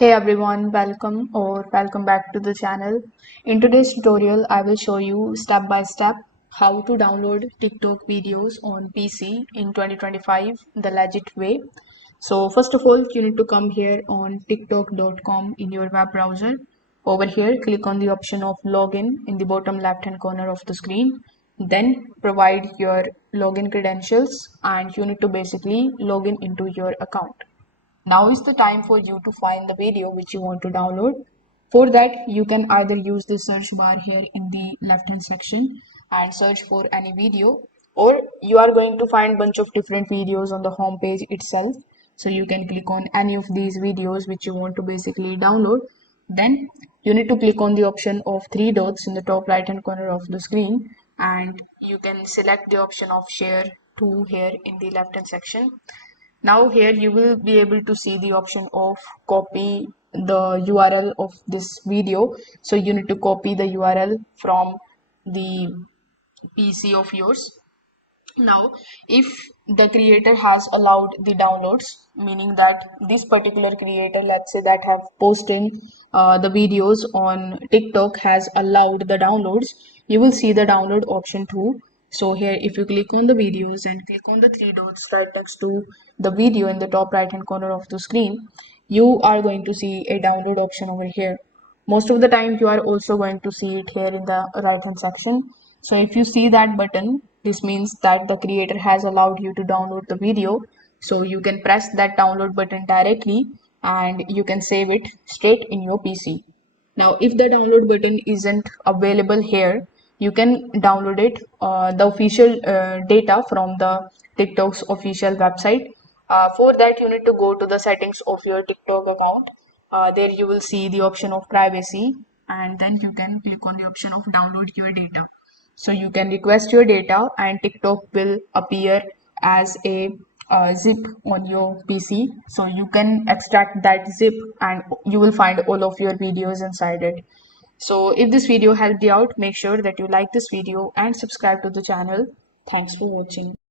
Hey everyone, welcome back to the channel. In today's tutorial, I will show you step by step how to download TikTok videos on PC in 2025 the legit way. So first of all, you need to come here on tiktok.com in your web browser. Over here, click on the option of login in the bottom left hand corner of the screen. Then provide your login credentials and you need to basically log in into your account. Now is the time for you to find the video which you want to download. For that, you can either use the search bar here in the left hand section and search for any video, or you are going to find bunch of different videos on the home page itself. So you can click on any of these videos which you want to basically download. Then you need to click on the option of three dots in the top right hand corner of the screen, and you can select the option of share to here in the left hand section. Now here you will be able to see the option of copy the URL of this video. So you need to copy the URL from the PC of yours. Now, if the creator has allowed the downloads, meaning that this particular creator, let's say that have posted the videos on TikTok has allowed the downloads, you will see the download option too. So here, if you click on the videos and click on the three dots right next to the video in the top right hand corner of the screen, you are going to see a download option over here. Most of the time you are also going to see it here in the right hand section. So if you see that button, this means that the creator has allowed you to download the video. So you can press that download button directly and you can save it straight in your PC. Now, if the download button isn't available here, you can download it, the official data from the TikTok's official website. For that, you need to go to the settings of your TikTok account. There you will see the option of privacy, and then you can click on the option of download your data. So you can request your data and TikTok will appear as a zip on your PC. So you can extract that zip and you will find all of your videos inside it. So if this video helped you out, make sure that you like this video and subscribe to the channel. Thanks for watching.